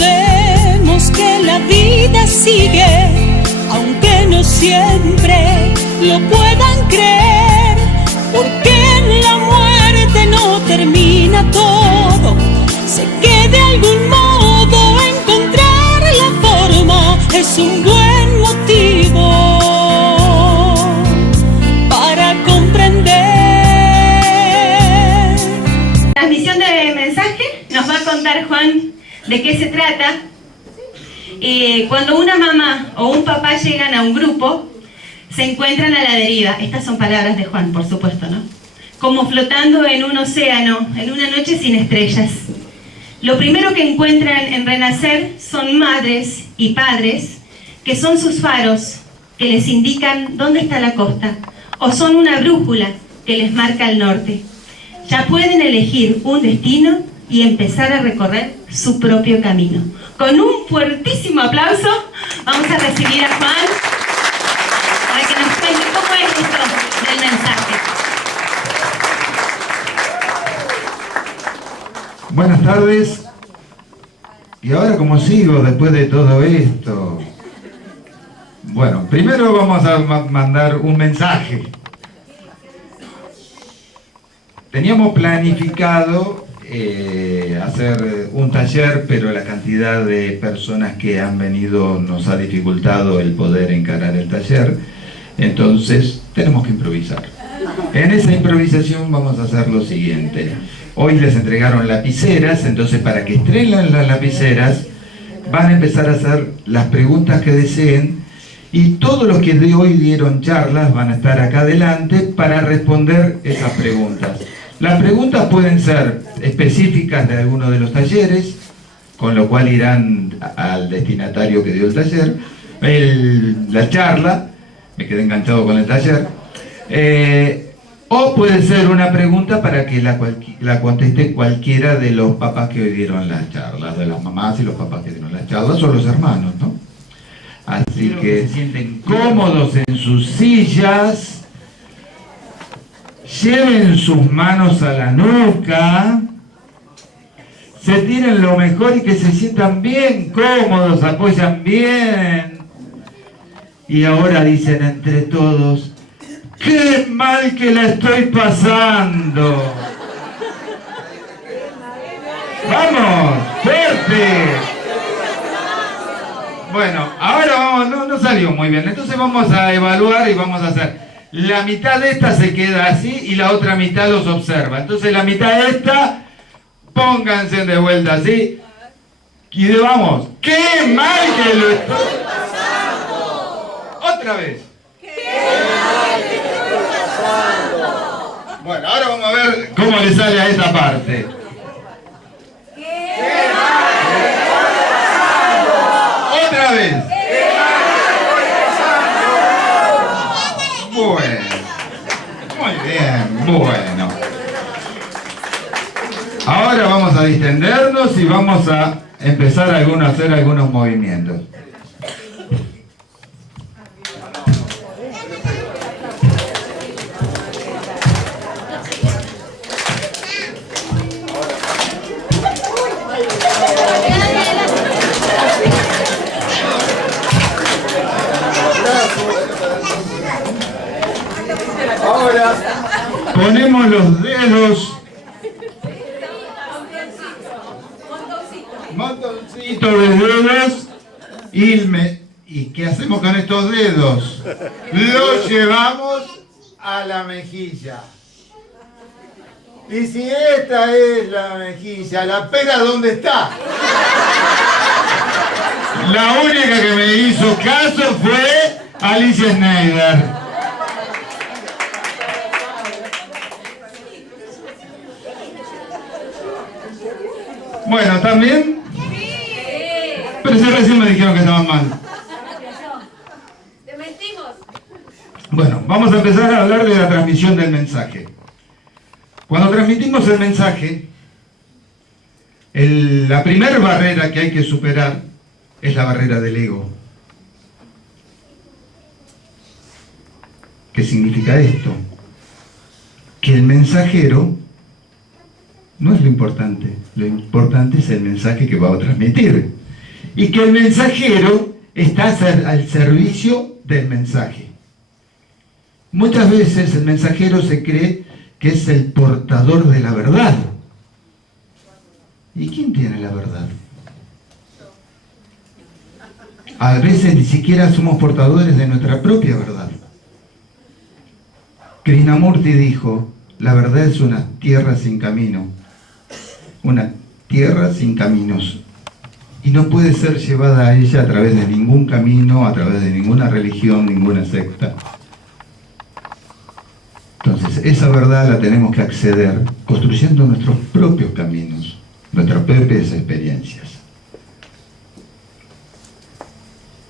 Recordemos que la vida sigue, aunque no siempre lo puedan creer, porque en la muerte no termina todo. Sé que de algún modo encontrar la forma es un buen motivo para comprender. Transmisión de mensaje, nos va a contar Juan de qué se trata. Cuando una mamá o un papá llegan a un grupo, se encuentran a la deriva. Estas son palabras de Juan, por supuesto, ¿no? Como flotando en un océano, en una noche sin estrellas. Lo primero que encuentran en Renacer son madres y padres que son sus faros, que les indican dónde está la costa, o son una brújula que les marca el norte. Ya pueden elegir un destino y empezar a recorrer su propio camino. Con un fuertísimo aplauso vamos a recibir a Juan para que nos cuente cómo es esto del mensaje. Buenas tardes. ¿Y ahora cómo sigo después de todo esto? Bueno, primero vamos a mandar un mensaje. Teníamos planificado hacer un taller, pero la cantidad de personas que han venido nos ha dificultado el poder encarar el taller, entonces tenemos que improvisar. En esa improvisación vamos a hacer lo siguiente. Hoy les entregaron lapiceras, entonces para que estrenen las lapiceras van a empezar a hacer las preguntas que deseen, y todos los que de hoy dieron charlas van a estar acá adelante para responder esas preguntas. Las preguntas pueden ser específicas de alguno de los talleres, con lo cual irán al destinatario que dio el taller. La charla, me quedé enganchado con el taller, o puede ser una pregunta para que la conteste cualquiera de los papás que hoy dieron las charlas, de las mamás y los papás que dieron las charlas, o los hermanos, ¿no? Así que se sienten cómodos en sus sillas. Lleven sus manos a la nuca, se tiren lo mejor y que se sientan bien cómodos, apoyan bien. Y ahora dicen entre todos: ¡qué mal que la estoy pasando! ¡Vamos! ¡Fuerte! Bueno, ahora vamos, no salió muy bien, entonces vamos a evaluar y vamos a hacer... La mitad de esta se queda así y la otra mitad los observa. Entonces la mitad de esta, pónganse de vuelta así. Y vamos, ¡qué mal que lo estoy pasando! Otra vez. ¡Qué mal que lo estoy pasando! Bueno, ahora vamos a ver cómo le sale a esta parte. ¡Qué mal que lo estoy pasando! Otra vez. Bueno, muy bien, bueno. Ahora vamos a distendernos y vamos a empezar a hacer algunos movimientos. Ahora ponemos los dedos, montoncito de dedos, ¿y qué hacemos con estos dedos? Los llevamos a la mejilla. Y si esta es la mejilla, ¿la pera dónde está? La única que me hizo caso fue Alicia Schneider. Bueno, ¿también? Pero si recién me dijeron que estaban mal. Te mentimos. Bueno, vamos a empezar a hablar de la transmisión del mensaje. Cuando transmitimos el mensaje, la primera barrera que hay que superar es la barrera del ego. ¿Qué significa esto? Que el mensajero no es lo importante es el mensaje que va a transmitir. y que el mensajero está al servicio del mensaje. Muchas veces el mensajero se cree que es el portador de la verdad. ¿Y quién tiene la verdad? A veces ni siquiera somos portadores de nuestra propia verdad. Krishnamurti dijo, la verdad es una tierra sin camino, una tierra sin caminos, y no puede ser llevada a ella a través de ningún camino, a través de ninguna religión, ninguna secta. Entonces, esa verdad la tenemos que acceder construyendo nuestros propios caminos, nuestras propias experiencias.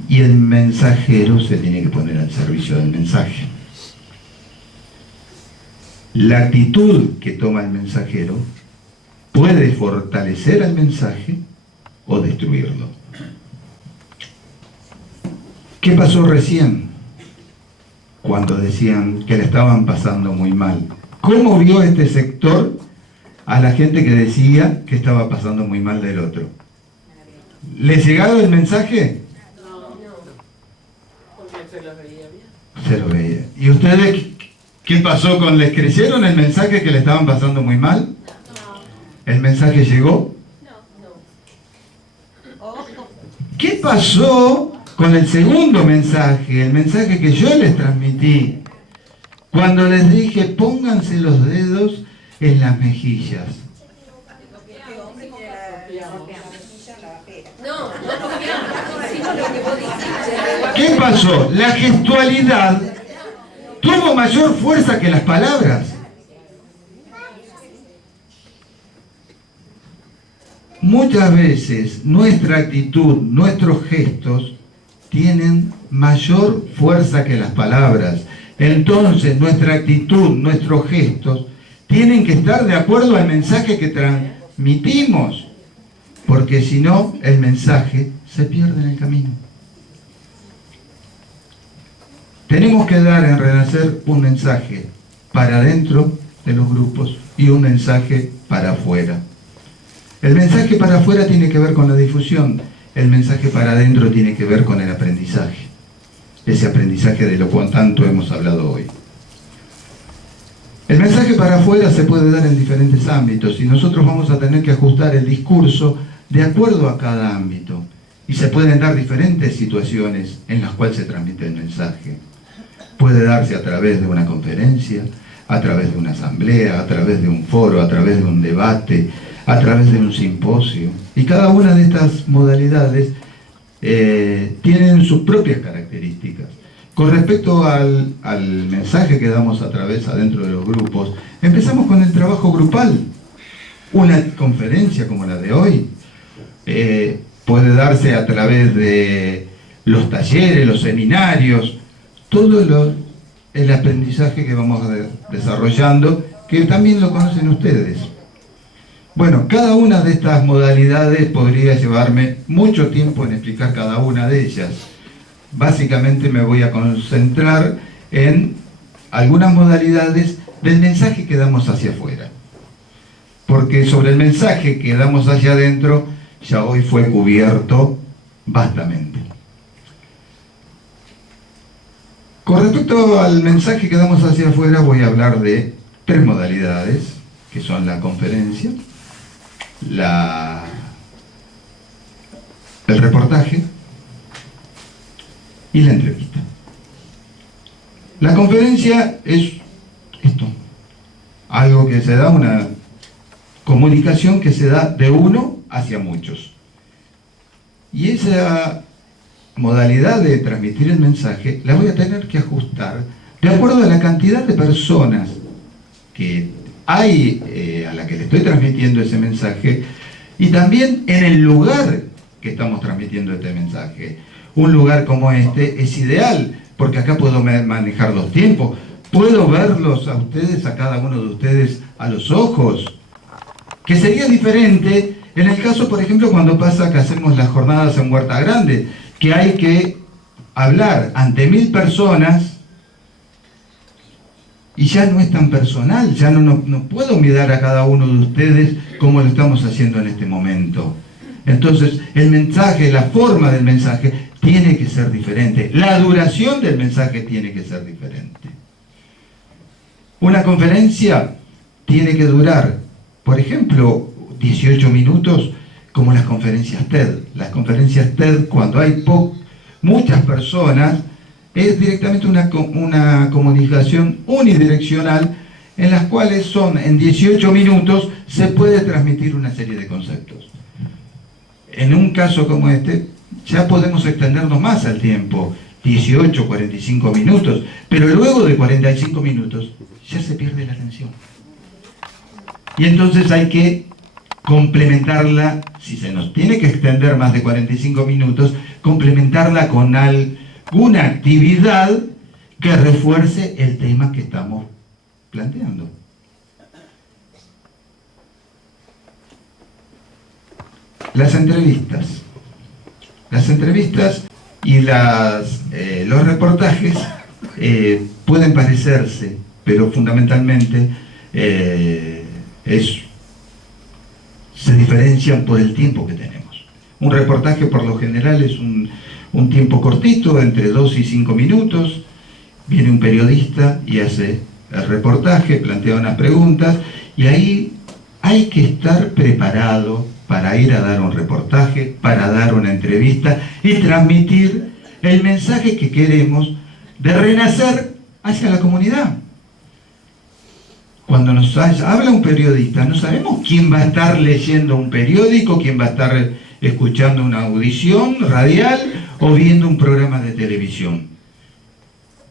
Y el mensajero se tiene que poner al servicio del mensaje. La actitud que toma el mensajero puede fortalecer al mensaje o destruirlo. ¿Qué pasó recién? Cuando decían que le estaban pasando muy mal. ¿Cómo vio este sector a la gente que decía que estaba pasando muy mal del otro? ¿Les llegaba el mensaje? Se lo veía. ¿Y ustedes qué pasó con les creyeron el mensaje que le estaban pasando muy mal? ¿El mensaje llegó? ¿Qué pasó con el segundo mensaje, el mensaje que yo les transmití? Cuando les dije, pónganse los dedos en las mejillas. ¿Qué pasó? La gestualidad tuvo mayor fuerza que las palabras. Muchas veces nuestra actitud, nuestros gestos tienen mayor fuerza que las palabras. Entonces nuestra actitud, nuestros gestos tienen que estar de acuerdo al mensaje que transmitimos, porque si no, el mensaje se pierde en el camino. Tenemos que dar en Renacer un mensaje para adentro de los grupos y un mensaje para afuera. El mensaje para afuera tiene que ver con la difusión, el mensaje para adentro tiene que ver con el aprendizaje. Ese aprendizaje de lo cual tanto hemos hablado hoy. El mensaje para afuera se puede dar en diferentes ámbitos y nosotros vamos a tener que ajustar el discurso de acuerdo a cada ámbito. Y se pueden dar diferentes situaciones en las cuales se transmite el mensaje. Puede darse a través de una conferencia, a través de una asamblea, a través de un foro, a través de un debate, a través de un simposio. Y cada una de estas modalidades tienen sus propias características. Con respecto al mensaje que damos a través adentro de los grupos, empezamos con el trabajo grupal. Una conferencia como la de hoy puede darse a través de los talleres, los seminarios, todo el aprendizaje que vamos desarrollando, que también lo conocen ustedes. Bueno, cada una de estas modalidades podría llevarme mucho tiempo en explicar cada una de ellas. Básicamente me voy a concentrar en algunas modalidades del mensaje que damos hacia afuera. Porque sobre el mensaje que damos hacia adentro, ya hoy fue cubierto vastamente. Con respecto al mensaje que damos hacia afuera, voy a hablar de 3 modalidades, que son la conferencia, el reportaje y la entrevista. La conferencia es esto, algo que se da, una comunicación que se da de uno hacia muchos. Y esa modalidad de transmitir el mensaje la voy a tener que ajustar de acuerdo a la cantidad de personas que hay a la que le estoy transmitiendo ese mensaje y también en el lugar que estamos transmitiendo este mensaje. Un lugar como este es ideal porque acá puedo manejar 2 tiempos, puedo verlos a ustedes, a cada uno de ustedes a los ojos, que sería diferente en el caso, por ejemplo, cuando pasa que hacemos las jornadas en Huerta Grande, que hay que hablar ante 1000 personas y ya no es tan personal, ya no puedo mirar a cada uno de ustedes como lo estamos haciendo en este momento. Entonces, el mensaje, la forma del mensaje tiene que ser diferente. La duración del mensaje tiene que ser diferente. Una conferencia tiene que durar, por ejemplo, 18 minutos, como las conferencias TED. Las conferencias TED, cuando hay muchas personas, es directamente una comunicación unidireccional, en las cuales en 18 minutos se puede transmitir una serie de conceptos. En un caso como este, ya podemos extendernos más al tiempo, 18, 45 minutos, pero luego de 45 minutos ya se pierde la atención. Y entonces hay que complementarla, si se nos tiene que extender más de 45 minutos, complementarla con alguna actividad que refuerce el tema que estamos planteando. Las entrevistas y los reportajes pueden parecerse, pero fundamentalmente se diferencian por el tiempo que tenemos. Un reportaje por lo general es un tiempo cortito, entre 2 y 5 minutos. Viene un periodista y hace el reportaje, plantea unas preguntas, y ahí hay que estar preparado para ir a dar un reportaje, para dar una entrevista y transmitir el mensaje que queremos de renacer hacia la comunidad. Cuando nos habla un periodista, no sabemos quién va a estar leyendo un periódico, quién va a estar escuchando una audición radial o viendo un programa de televisión.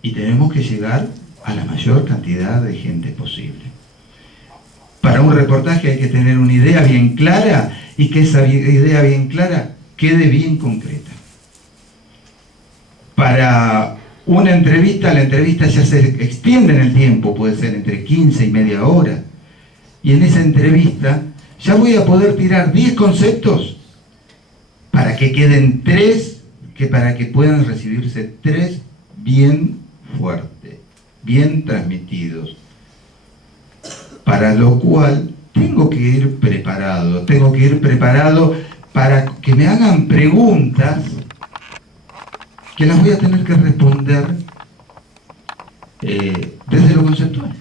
Y tenemos que llegar a la mayor cantidad de gente posible. Para un reportaje hay que tener una idea bien clara y que esa idea bien clara quede bien concreta. Para una entrevista, la entrevista ya se extiende en el tiempo, puede ser entre 15 y media hora. Y en esa entrevista ya voy a poder tirar 10 conceptos para que queden 3, para que puedan recibirse 3 bien fuertes, bien transmitidos. Para lo cual tengo que ir preparado para que me hagan preguntas que las voy a tener que responder desde lo conceptual.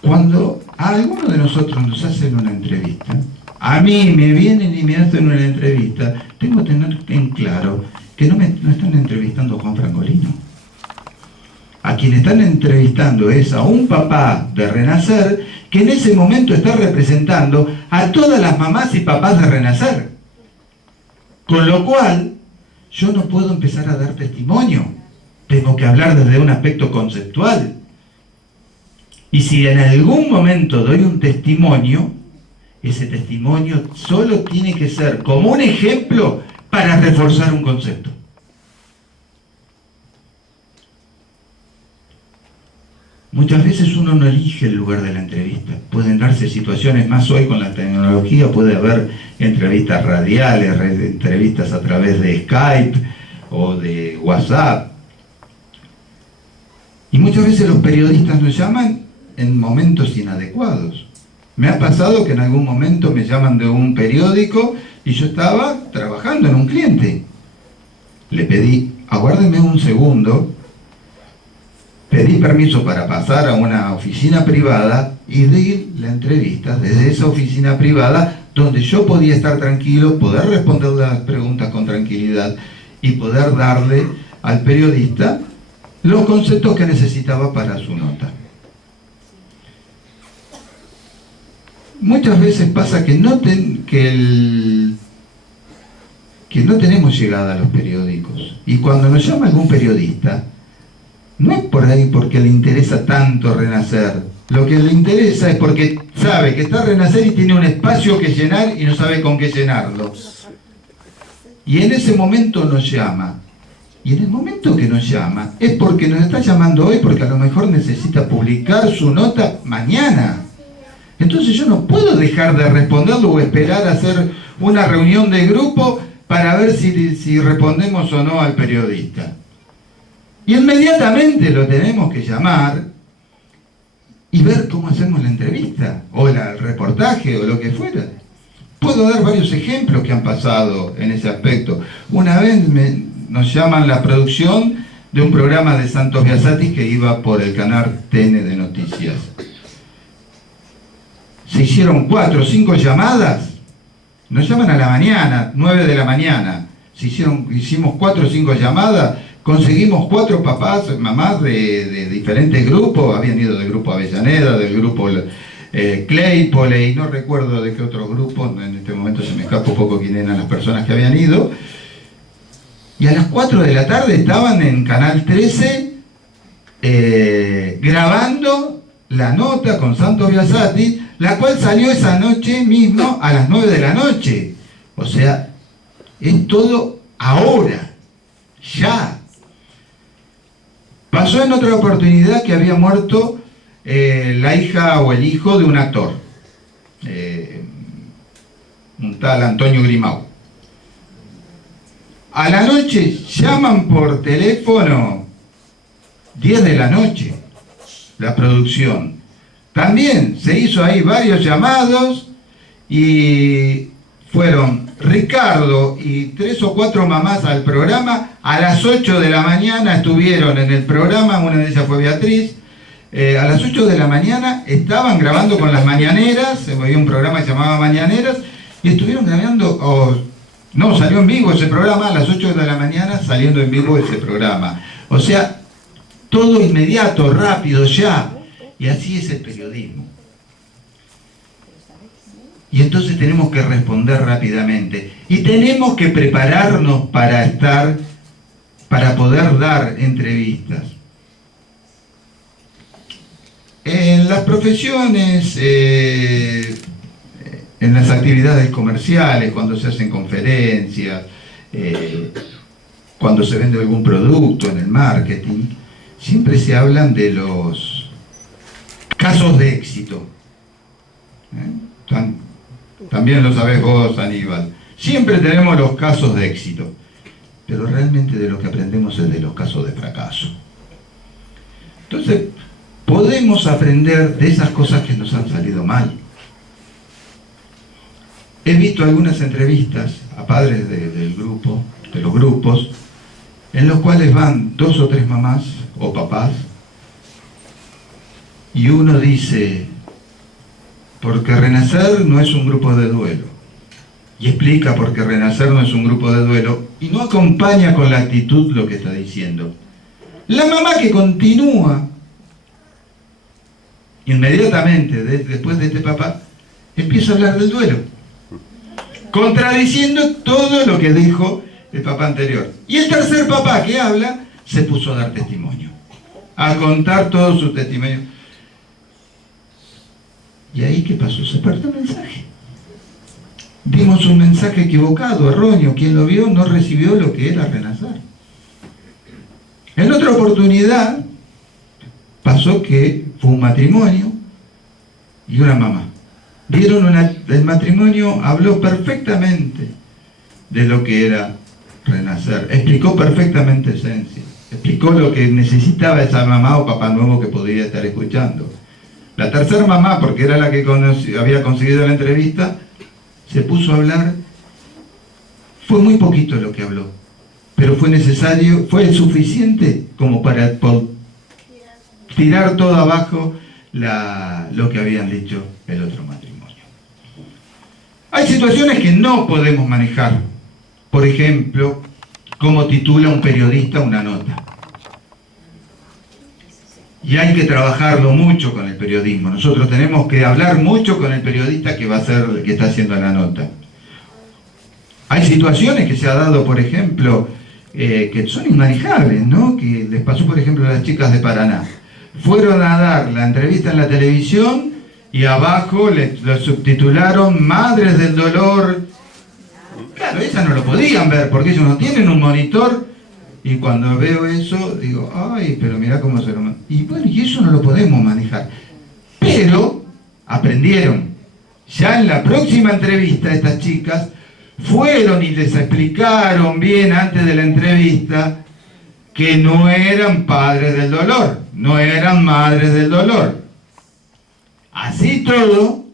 Cuando a alguno de nosotros nos hacen una entrevista, a mí me vienen y me hacen una entrevista, tengo que tener en claro que no están entrevistando a Juan Francolino. A quien están entrevistando es a un papá de Renacer que en ese momento está representando a todas las mamás y papás de Renacer. Con lo cual, yo no puedo empezar a dar testimonio. Tengo que hablar desde un aspecto conceptual. Y si en algún momento doy un testimonio, ese testimonio solo tiene que ser como un ejemplo para reforzar un concepto. Muchas veces uno no elige el lugar de la entrevista. Pueden darse situaciones, más hoy con la tecnología, puede haber entrevistas radiales, entrevistas a través de Skype o de WhatsApp. Y muchas veces los periodistas nos llaman en momentos inadecuados. Me ha pasado que en algún momento me llaman de un periódico y yo estaba trabajando en un cliente. Le pedí, aguárdenme un segundo. Pedí permiso para pasar a una oficina privada y di la entrevista desde esa oficina privada donde yo podía estar tranquilo, poder responder las preguntas con tranquilidad y poder darle al periodista los conceptos que necesitaba para su nota. Muchas veces pasa que no tenemos llegada a los periódicos, y cuando nos llama algún periodista no es por ahí porque le interesa tanto Renacer. Lo que le interesa es porque sabe que está Renacer y tiene un espacio que llenar y no sabe con qué llenarlo. Y en ese momento nos llama. Y en el momento que nos llama es porque nos está llamando hoy, porque a lo mejor necesita publicar su nota mañana. Entonces yo no puedo dejar de responderlo o esperar a hacer una reunión de grupo para ver si respondemos o no al periodista. Y inmediatamente lo tenemos que llamar y ver cómo hacemos la entrevista, o el reportaje, o lo que fuera. Puedo dar varios ejemplos que han pasado en ese aspecto. Una vez nos llaman la producción de un programa de Santos Biasati que iba por el canal TN de Noticias. Se hicieron 4 o 5 llamadas, nos llaman a la mañana, 9 de la mañana, hicimos 4 o 5 llamadas, conseguimos 4 papás, mamás de diferentes grupos, habían ido del grupo Avellaneda, del grupo Claypole, y no recuerdo de qué otros grupos, en este momento se me escapa un poco quién eran las personas que habían ido, y a las 4 de la tarde estaban en Canal 13 grabando la nota con Santos Biasati, la cual salió esa noche mismo a las 9 de la noche. O sea, es todo ahora, ya. Pasó en otra oportunidad que había muerto la hija o el hijo de un actor, un tal Antonio Grimau. A la noche llaman por teléfono, 10 de la noche, la producción. También se hizo ahí varios llamados y fueron Ricardo y 3 o 4 mamás al programa. A las 8 de la mañana estuvieron en el programa, una de ellas fue Beatriz. A las 8 de la mañana estaban grabando con las mañaneras, había un programa que se llamaba Mañaneras, y estuvieron grabando, no, salió en vivo ese programa, a las 8 de la mañana saliendo en vivo ese programa. O sea, todo inmediato, rápido, ya. Y así es el periodismo. Y entonces tenemos que responder rápidamente. Y tenemos que prepararnos para poder dar entrevistas. En las profesiones, en las actividades comerciales, cuando se hacen conferencias, cuando se vende algún producto en el marketing, siempre se hablan de los casos de éxito. También lo sabés vos, Aníbal. Siempre tenemos los casos de éxito, pero realmente de lo que aprendemos es de los casos de fracaso. Entonces, podemos aprender de esas cosas que nos han salido mal. He visto algunas entrevistas a padres del grupo, de los grupos, en los cuales van 2 o 3 mamás o papás, y uno dice, porque Renacer no es un grupo de duelo, y explica por qué Renacer no es un grupo de duelo, y no acompaña con la actitud lo que está diciendo. La mamá que continúa, inmediatamente después de este papá, empieza a hablar del duelo, contradiciendo todo lo que dijo el papá anterior. Y el tercer papá que habla, se puso a dar testimonio, a contar todo su testimonio. ¿Y ahí qué pasó? Se perdió el mensaje. Dimos un mensaje equivocado, erróneo. Quien lo vio no recibió lo que era Renacer. En otra oportunidad pasó que fue un matrimonio y una mamá. El matrimonio habló perfectamente de lo que era Renacer. Explicó perfectamente esencia. Explicó lo que necesitaba esa mamá o papá nuevo que podría estar escuchando. La tercera mamá, porque era la que había conseguido la entrevista, se puso a hablar. Fue muy poquito lo que habló, pero fue necesario, fue suficiente como para tirar todo abajo lo que habían dicho el otro matrimonio. Hay situaciones que no podemos manejar. Por ejemplo, cómo titula un periodista una nota. Y hay que trabajarlo mucho con el periodismo. Nosotros tenemos que hablar mucho con el periodista que va a ser el que está haciendo la nota. Hay situaciones que se ha dado, por ejemplo, que son inmanejables, ¿no? Que les pasó, por ejemplo, a las chicas de Paraná. Fueron a dar la entrevista en la televisión y abajo lo subtitularon Madres del Dolor. Claro, esas no lo podían ver porque ellos no tienen un monitor. Y cuando veo eso, digo, ay, pero mirá cómo se lo... Y bueno, y eso no lo podemos manejar. Pero aprendieron. Ya en la próxima entrevista, estas chicas fueron y les explicaron bien antes de la entrevista que no eran padres del dolor, no eran madres del dolor. Así todo,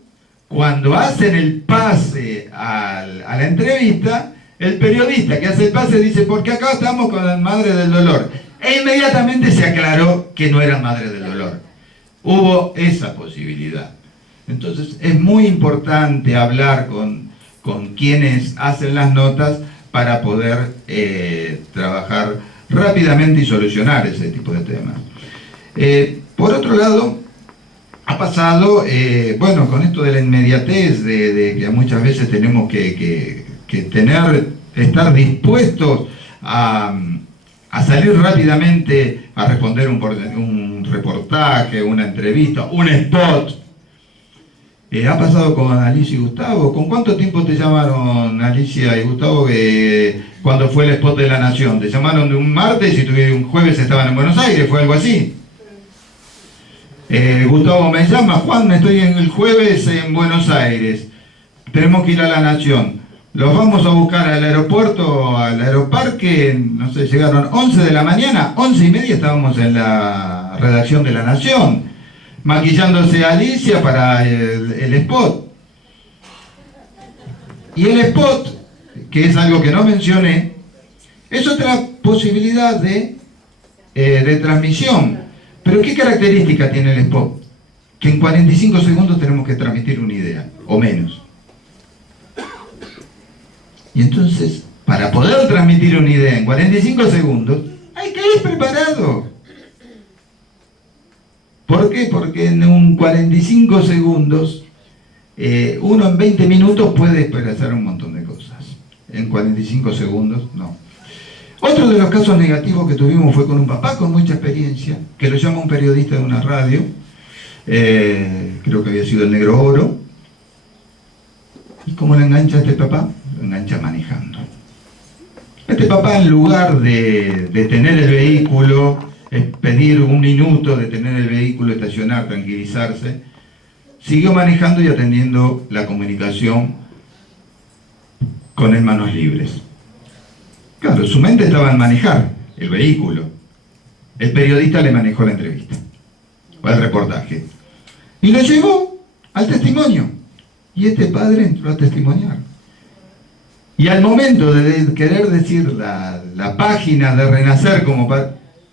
cuando hacen el pase a la entrevista, el periodista que hace el pase dice, porque acá estamos con la madre del dolor. E inmediatamente se aclaró que no era madre del dolor. Hubo esa posibilidad. Entonces es muy importante hablar con quienes hacen las notas para poder trabajar rápidamente y solucionar ese tipo de temas. Por otro lado, ha pasado, bueno, con esto de la inmediatez, de que muchas veces tenemos que estar dispuestos a salir rápidamente a responder un reportaje, una entrevista, un spot. Ha pasado con Alicia y Gustavo. ¿Con cuánto tiempo te llamaron Alicia y Gustavo cuando fue el spot de La Nación? ¿Te llamaron de un martes y un jueves estaban en Buenos Aires? ¿Fue algo así? Gustavo me llama, Juan, estoy el jueves en Buenos Aires. Tenemos que ir a La Nación. Los vamos a buscar al aeropuerto, al aeroparque, no sé, llegaron 11 de la mañana, 11:30 estábamos en la redacción de La Nación, maquillándose a Alicia para el spot. Y el spot, que es algo que no mencioné, es otra posibilidad de transmisión. Pero ¿qué característica tiene el spot? Que en 45 segundos tenemos que transmitir una idea, o menos. Y entonces, para poder transmitir una idea en 45 segundos, hay que ir preparado. ¿Por qué? Porque en un 45 segundos, uno en 20 minutos puede expresar un montón de cosas. En 45 segundos, no. Otro de los casos negativos que tuvimos fue con un papá con mucha experiencia, que lo llama un periodista de una radio, creo que había sido el Negro Oro. ¿Y cómo le engancha a este papá? Lo engancha manejando. Este papá, en lugar de tener el vehículo, pedir un minuto de tener el vehículo, estacionar, tranquilizarse, siguió manejando y atendiendo la comunicación con el manos libres. Claro, su mente estaba en manejar el vehículo. El periodista le manejó la entrevista, o el reportaje, y lo llevó al testimonio. Y este padre entró a testimoniar. Y al momento de querer decir la página de Renacer,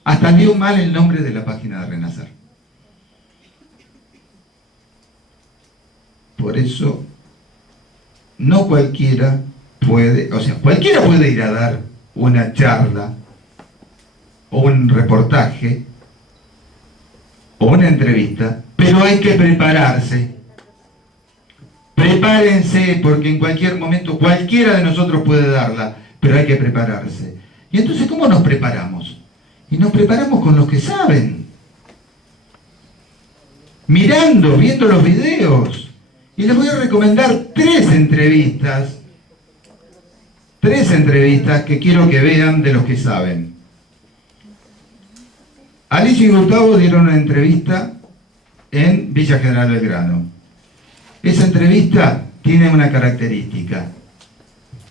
hasta dio mal el nombre de la página de Renacer. Por eso, no cualquiera puede, o sea, cualquiera puede ir a dar una charla, o un reportaje, o una entrevista, pero hay que prepararse. Prepárense, porque en cualquier momento cualquiera de nosotros puede darla, pero hay que prepararse. Y entonces, ¿cómo nos preparamos? Y nos preparamos con los que saben. Mirando, viendo los videos. Y les voy a recomendar tres entrevistas que quiero que vean de los que saben. Alicia y Gustavo dieron una entrevista en Villa General Belgrano. Esa entrevista tiene una característica,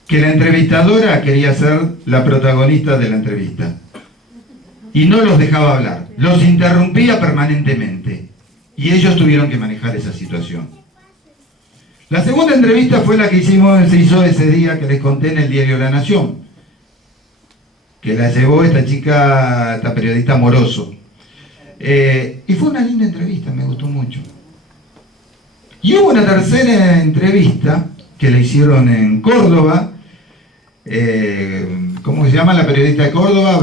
que la entrevistadora quería ser la protagonista de la entrevista y no los dejaba hablar, los interrumpía permanentemente y ellos tuvieron que manejar esa situación. La segunda entrevista fue la que se hizo ese día que les conté en el diario La Nación, que la llevó esta chica, esta periodista Moroso, y fue una linda entrevista, me gustó mucho. Y hubo una tercera entrevista que le hicieron en Córdoba. ¿Cómo se llama la periodista de Córdoba?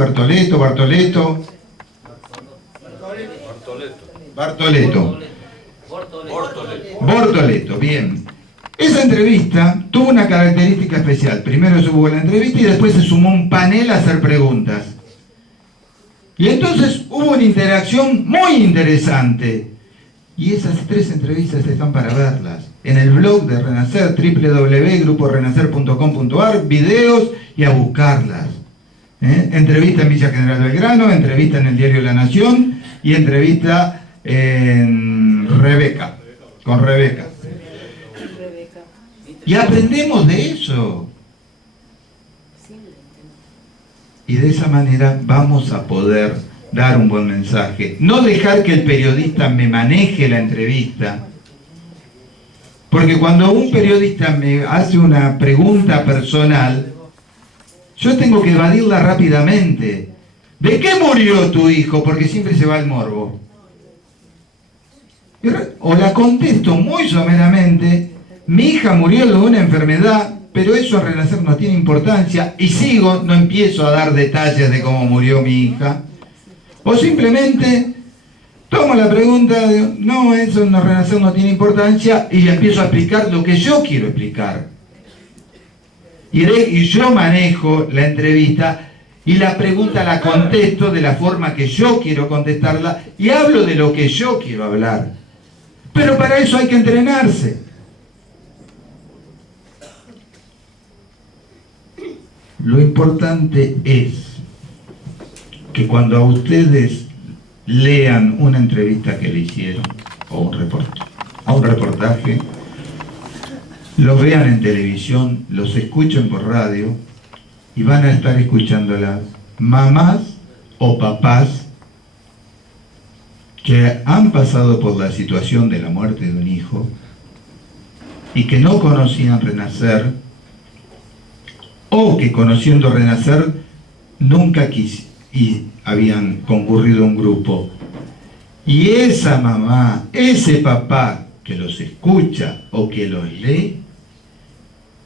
Bortoleto, bien. Esa entrevista tuvo una característica especial. Primero se hubo la entrevista y después se sumó un panel a hacer preguntas. Y entonces hubo una interacción muy interesante. Y esas tres entrevistas están para verlas en el blog de Renacer, www.gruporenacer.com.ar, videos y a buscarlas. Entrevista en Villa General Belgrano, entrevista en el diario La Nación y entrevista con Rebeca. Y aprendemos de eso. Y de esa manera vamos a poder dar un buen mensaje. No dejar que el periodista me maneje la entrevista. Porque cuando un periodista me hace una pregunta personal, yo tengo que evadirla rápidamente. ¿De qué murió tu hijo? Porque siempre se va el morbo. O la contesto muy someramente, mi hija murió de una enfermedad, pero eso en Renacer no tiene importancia, y sigo, no empiezo a dar detalles de cómo murió mi hija. O simplemente tomo la pregunta de, no, eso en Renacer no tiene importancia, y empiezo a explicar lo que yo quiero explicar. Y yo manejo la entrevista y la pregunta la contesto de la forma que yo quiero contestarla y hablo de lo que yo quiero hablar. Pero para eso hay que entrenarse. Lo importante es que cuando a ustedes lean una entrevista que le hicieron, o un reportaje, los vean en televisión, los escuchen por radio, y van a estar escuchándolas mamás o papás que han pasado por la situación de la muerte de un hijo y que no conocían Renacer, o que conociendo Renacer nunca y habían concurrido a un grupo. Y esa mamá, ese papá que los escucha o que los lee,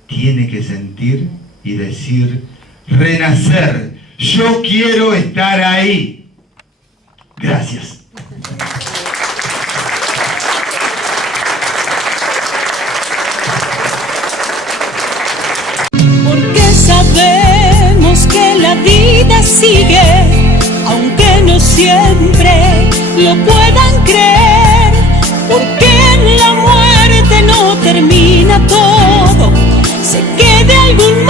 tiene que sentir y decir: Renacer, yo quiero estar ahí. Gracias. Porque sabemos que la vida sigue, aunque no siempre lo puedan creer, porque en la muerte no termina todo, sé que de algún modo